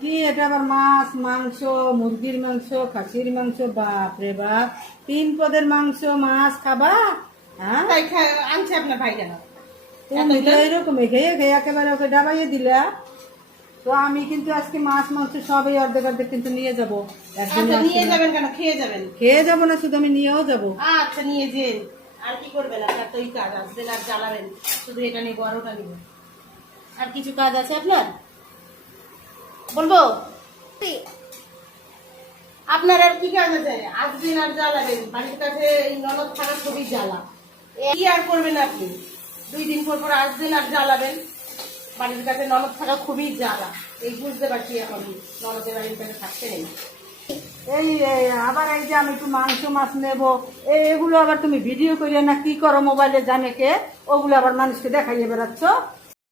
কি এটা আবার মাছ মাংস, মুরগির মাংস, খাসির মাংস, বাপ রে বাপ, 3 পদের মাংস মাছ খাবা? হ্যাঁ, তাই আনছে আপনার ভাই কেন? তুমি তো এরকম খেয়ে খেয়ে একেবারে ওকে ডাবাইয়ে দিলা। তো আমি কিন্তু আজকে মাছ মাংস সবই অর্ধেক অর্ধেক কিন্তু নিয়ে যাবো। একদিনে আচ্ছা নিয়ে যাবেন কেন? খেয়ে যাবেন। খেয়ে যাবো না, শুধু আমি নিয়েও যাবো। আচ্ছা নিয়ে যেন। আর কি করবেন? আপনার তো এই কাজ আসবেন আর জ্বালাবেন, শুধু এটা নিয়ে বড়টা নিব। আর কিছু কাজ আছে আপনার? বলবো আপনার আর কি কাজ আছে? আসবেন আর জ্বালাবেন। বাড়ির কাছে এই ননদ থাকা খুবই জ্বালা। কি আর করবেন আপনি? 2 দিন পর পর আসবেন আর জ্বালাবেন। বাড়ির কাছে ননদ থাকা খুবই জ্বালা। এই বুঝতে পারছি এখন ননদের বাড়ির কাছে থাকতে নেই। এই আবার এই যে আমি একটু মাংস মাছ নেবো, এগুলো আবার তুমি ভিডিও করে না কি করো মোবাইলে জানে কে, ওগুলো আবার মানুষকে দেখাইয়ে বেড়াচ্ছ।